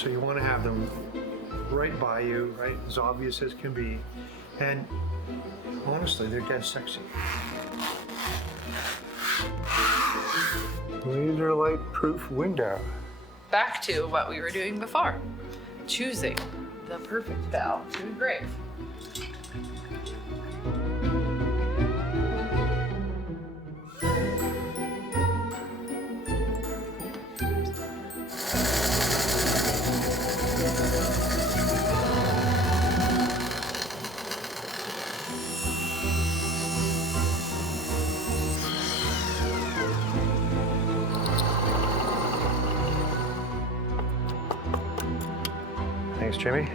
So you want to have them right by you, right, as obvious as can be. And honestly, they're dead sexy. Laser light proof window. Back to what we were doing before. Choosing the perfect bell to engrave. Thanks, Jimmy.